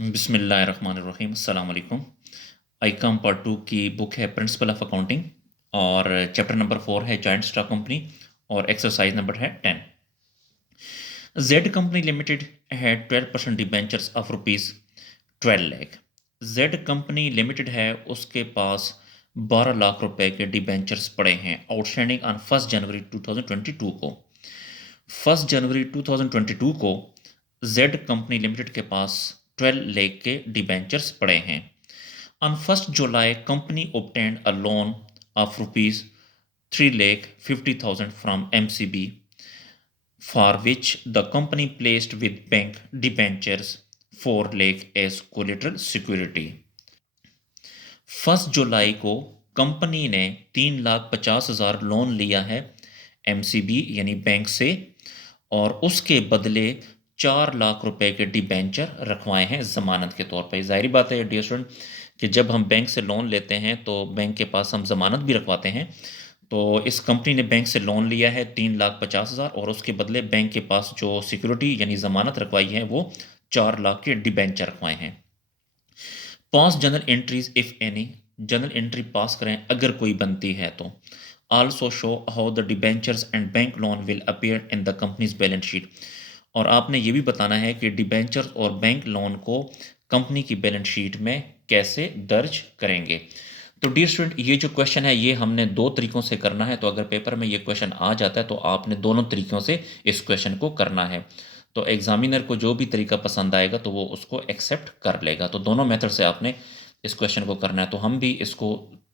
बिस्मिल्लाहिर्रहमानिर्रहीम अस्सलाम वालेकुम। आईकॉम पार्ट 2 की बुक है प्रिंसिपल ऑफ अकाउंटिंग और चैप्टर नंबर 4 है जॉइंट स्टॉक कंपनी और एक्सरसाइज नंबर है 10। जेड कंपनी लिमिटेड है 12% debentures of rupees 12 lakh. Z company limited है, उसके पास 12 लाख रुपए के डिबेंचर्स पड़े हैं आउटस्टैंडिंग ऑन 1 जनवरी 2022 को। 1 जनवरी 2022 को जेड कंपनी लिमिटेड के पास 12 लाख के डिबेंचर्स पड़े हैं। On 1st July, company obtained a loan of rupees 3,50,000 from MCB, for which the company placed with bank debentures 4 lakh as collateral security. 1 जुलाई को कंपनी ने 3,50,000 लोन लिया है MCB यानी बैंक से, और उसके बदले 4 लाख रुपए के डिबेंचर रखवाए हैं ज़मानत के तौर पर। ज़ाहिर बात है डियर स्टूडेंट कि जब हम बैंक से लोन लेते हैं तो बैंक के पास हम ज़मानत भी रखवाते हैं। तो इस कंपनी ने बैंक से लोन लिया है 3,50,000 और उसके बदले बैंक के पास जो सिक्योरिटी यानी ज़मानत रखवाई है वो 4 लाख के डिबेंचर रखवाए हैं। पास journal entries if any, journal entry पास करें अगर कोई बनती है तो। Also show how the debentures and bank loan will appear in the company's balance sheet, और आपने ये भी बताना है कि डिबेंचर्स और बैंक लोन को कंपनी की बैलेंस शीट में कैसे दर्ज करेंगे। तो डियर स्टूडेंट, ये जो क्वेश्चन है ये हमने दो तरीकों से करना है। तो अगर पेपर में ये क्वेश्चन आ जाता है तो आपने दोनों तरीकों से इस क्वेश्चन को करना है। तो एग्जामिनर को जो भी तरीका पसंद आएगा तो वो उसको एक्सेप्ट कर लेगा। तो दोनों मेथड से आपने इस क्वेश्चन को करना है। तो हम भी इसको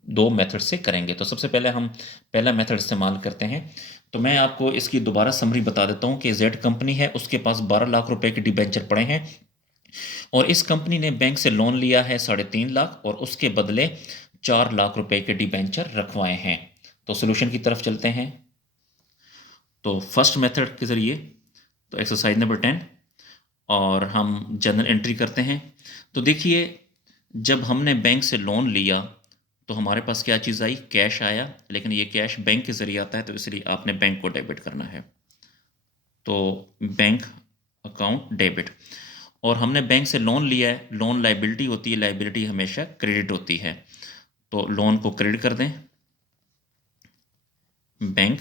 दो मेथड से करेंगे। तो सबसे पहले हम पहला मेथड इस्तेमाल करते हैं। तो मैं आपको इसकी दोबारा समरी बता देता हूँ कि जेड कंपनी है, उसके पास 12 लाख रुपए के डिबेंचर पड़े हैं और इस कंपनी ने बैंक से लोन लिया है 3.5 लाख और उसके बदले 4 लाख रुपए के डिबेंचर रखवाए हैं। तो सोल्यूशन की तरफ चलते हैं। तो फर्स्ट मेथड के ज़रिए, तो एक्सरसाइज नंबर 10, और हम जनरल एंट्री करते हैं। तो देखिए, जब हमने बैंक से लोन लिया तो हमारे पास क्या चीज़ आई, कैश आया, लेकिन ये कैश बैंक के ज़रिए आता है तो इसलिए आपने बैंक को डेबिट करना है। तो बैंक अकाउंट डेबिट, और हमने बैंक से लोन लिया है, लोन लाइबिलिटी होती है, लाइबिलिटी हमेशा क्रेडिट होती है, तो लोन को क्रेडिट कर दें, bank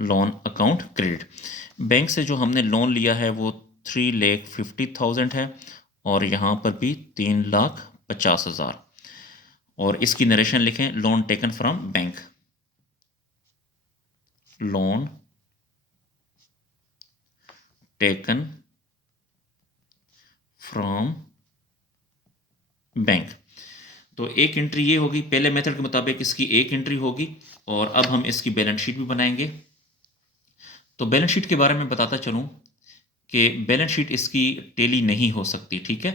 loan account credit. Bank से जो हमने लोन लिया है वो 3,50,000 है और यहाँ पर भी 3,50,000, और इसकी नरेशन लिखें, loan taken from bank, loan taken from bank. तो एक एंट्री ये होगी, पहले मेथड के मुताबिक इसकी एक एंट्री होगी, और अब हम इसकी बैलेंस शीट भी बनाएंगे। तो बैलेंस शीट के बारे में बताता चलूं कि बैलेंस शीट इसकी टेली नहीं हो सकती, ठीक है।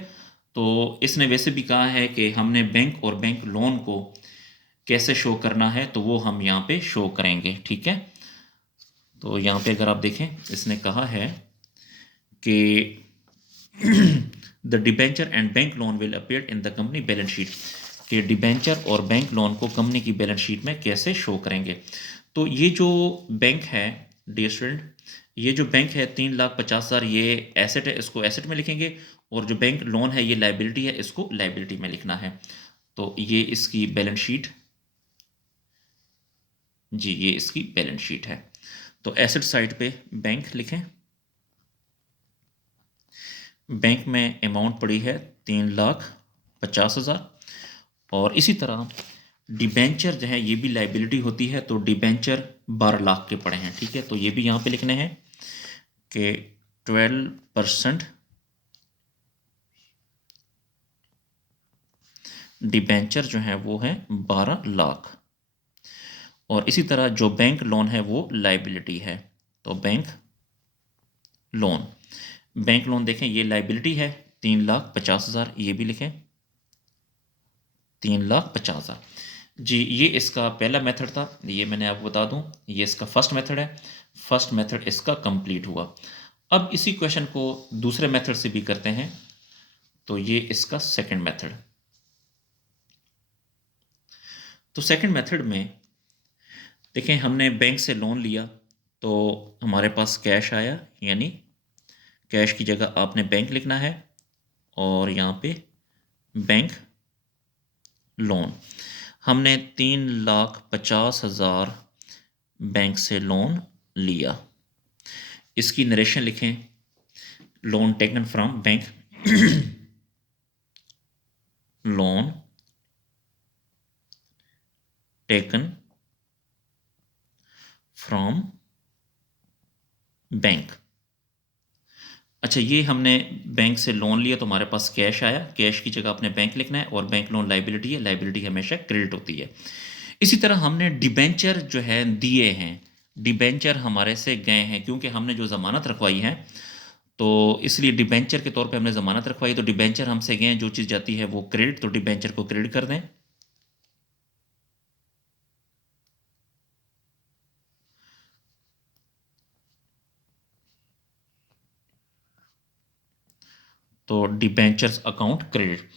तो इसने वैसे भी कहा है कि हमने बैंक और बैंक लोन को कैसे शो करना है, तो वो हम यहाँ पे शो करेंगे, ठीक है। तो यहाँ पे अगर आप देखें, इसने कहा है कि the debenture and bank loan will appear in the company balance sheet, कि डिबेंचर और बैंक लोन को कंपनी की बैलेंस शीट में कैसे शो करेंगे। तो ये जो बैंक है डियर स्टूडेंट, ये जो बैंक है 3,50,000 ये एसेट है, इसको एसेट में लिखेंगे, और जो बैंक लोन है ये लाइबिलिटी है, इसको लाइबिलिटी में लिखना है। तो ये इसकी बैलेंस शीट, जी ये इसकी बैलेंस शीट है। तो एसेट साइड पे बैंक लिखें, बैंक में अमाउंट पड़ी है 3,50,000, और इसी तरह डिबेंचर जो है ये भी लाइबिलिटी होती है, तो डिबेंचर 12 लाख के पड़े हैं, ठीक है। तो ये भी यहाँ पे लिखने हैं कि 12% डिबेंचर जो है वो है 12 लाख, और इसी तरह जो बैंक लोन है वो लाइबिलिटी है, तो बैंक लोन, बैंक लोन देखें ये लाइबिलिटी है 3,50,000, ये भी लिखें 3,50,000। जी ये इसका पहला मेथड था, ये मैंने आपको बता दूं, ये इसका फर्स्ट मेथड है, फर्स्ट मेथड इसका कंप्लीट हुआ। अब इसी क्वेश्चन को दूसरे मेथड से भी करते हैं, तो ये इसका सेकंड मेथड। तो सेकंड मेथड में देखें, हमने बैंक से लोन लिया तो हमारे पास कैश आया, यानी कैश की जगह आपने बैंक लिखना है और यहाँ पे बैंक लोन। हमने 3,50,000 बैंक से लोन लिया। इसकी नरेशन लिखें, loan taken from bank, loan taken from bank. अच्छा, ये हमने बैंक से लोन लिया तो हमारे पास कैश आया, कैश की जगह अपने बैंक लिखना है और बैंक लोन लाइबिलिटी है, लाइबिलिटी हमेशा क्रेडिट होती है। इसी तरह हमने डिबेंचर जो है दिए हैं, डिबेंचर हमारे से गए हैं क्योंकि हमने जो ज़मानत रखवाई है तो इसलिए डिबेंचर के तौर पे हमने ज़मानत रखवाई, तो डिबेंचर हमसे गए, जो चीज़ जाती है वो क्रेडिट, तो डिबेंचर को क्रेडिट कर दें। तो डिबेंचर्स अकाउंट क्रेडिट।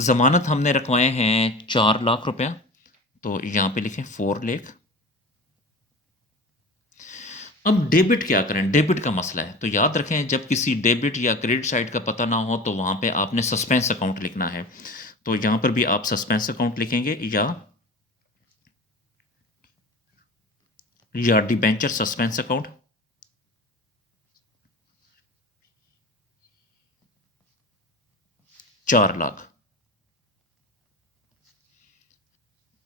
ज़मानत हमने रखवाए हैं 4 लाख रुपया, तो यहाँ पे लिखें 4 लाख। अब डेबिट क्या करें, डेबिट का मसला है, तो याद रखें जब किसी डेबिट या क्रेडिट साइट का पता ना हो तो वहाँ पे आपने सस्पेंस अकाउंट लिखना है। तो यहाँ पर भी आप सस्पेंस अकाउंट लिखेंगे या डिबेंचर सस्पेंस अकाउंट। ₹4 लाख।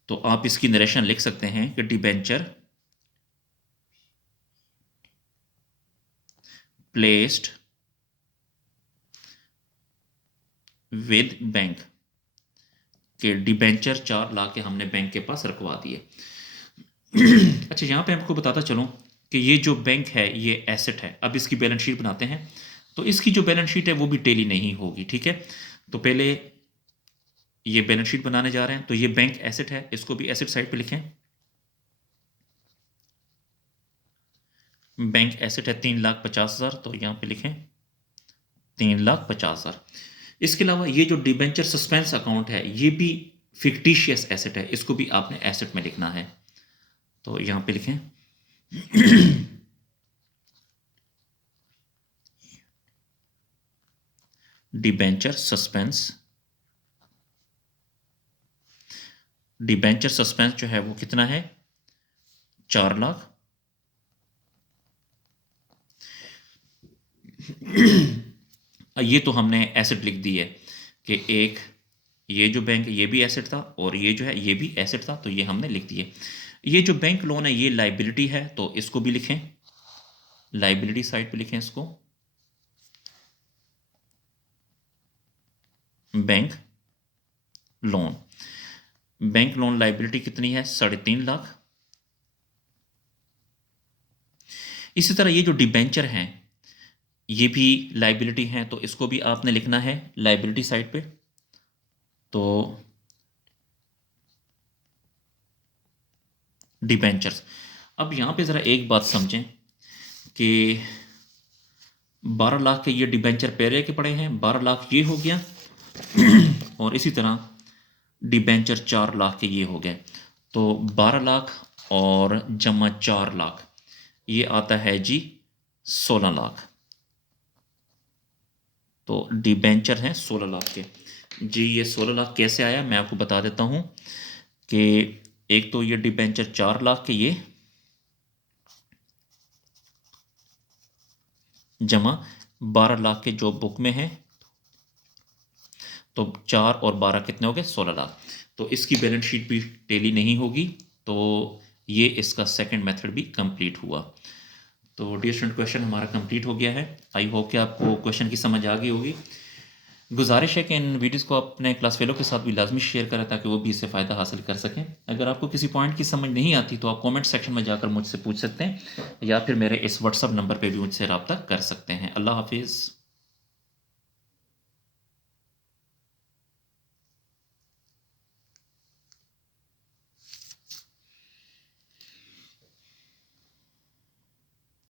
तो आप इसकी नरेशन लिख सकते हैं कि डिबेंचर प्लेस्ड विद बैंक, के डिबेंचर 4 लाख के हमने बैंक के पास रखवा दिए। अच्छा, यहाँ पे आपको बताता चलूँ कि ये जो बैंक है ये एसेट है। अब इसकी बैलेंस शीट बनाते हैं, तो इसकी जो बैलेंस शीट है वो भी टेली नहीं होगी, ठीक है। तो पहले ये बैलेंस शीट बनाने जा रहे हैं, तो ये बैंक एसेट है, इसको भी एसेट साइड पे लिखें। बैंक एसेट है 3,50,000, तो यहाँ पे लिखें 3,50,000। इसके अलावा ये जो डिबेंचर सस्पेंस अकाउंट है ये भी फिक्टिशियस एसेट है, इसको भी आपने एसेट में लिखना है, तो यहाँ पे लिखें डिबेंचर सस्पेंस। डिबेंचर सस्पेंस जो है वो कितना है, 4 लाख। ये तो हमने एसेट लिख दी है कि एक ये जो बैंक है ये भी एसेट था और ये जो है ये भी एसेट था, तो ये हमने लिख दिए। ये जो बैंक लोन है ये लाइबिलिटी है, तो इसको भी लिखें, लाइबिलिटी साइड पे लिखें इसको, bank loan. Bank loan liability कितनी है, 3.5 लाख। इसी तरह ये जो डिबेंचर हैं ये भी लाइबिलिटी हैं, तो इसको भी आपने लिखना है लाइबिलिटी साइड पे। तो डिबेंचर्स। अब यहाँ पे ज़रा एक बात समझें कि 12 लाख के ये डिबेंचर पहले के पड़े हैं, 12 लाख ये हो गया और इसी तरह डिबेंचर 4 लाख के ये हो गए, तो 12 लाख और जमा 4 लाख ये आता है जी 16 लाख। तो डिबेंचर हैं 16 लाख के जी। ये 16 लाख कैसे आया मैं आपको बता देता हूँ कि एक तो ये डिबेंचर 4 लाख के ये जमा 12 लाख के जो बुक में है, तो 4 और 12 कितने हो गए, 16 लाख। तो इसकी बैलेंस शीट भी टेली नहीं होगी, तो ये इसका सेकंड मेथड भी कंप्लीट हुआ। तो डियर स्टूडेंट क्वेश्चन हमारा कंप्लीट हो गया है। आई होप कि आपको क्वेश्चन की समझ आ गई होगी। गुजारिश है कि इन वीडियोस को अपने क्लास फेलो के साथ भी लाजमी शेयर करें ताकि वो भी इससे फ़ायदा हासिल कर सकें। अगर आपको किसी पॉइंट की समझ नहीं आती तो आप कमेंट सेक्शन में जाकर मुझसे पूछ सकते हैं या फिर मेरे इस व्हाट्सअप नंबर पे भी मुझसे रब्ता कर सकते हैं। अल्लाह हाफिज़।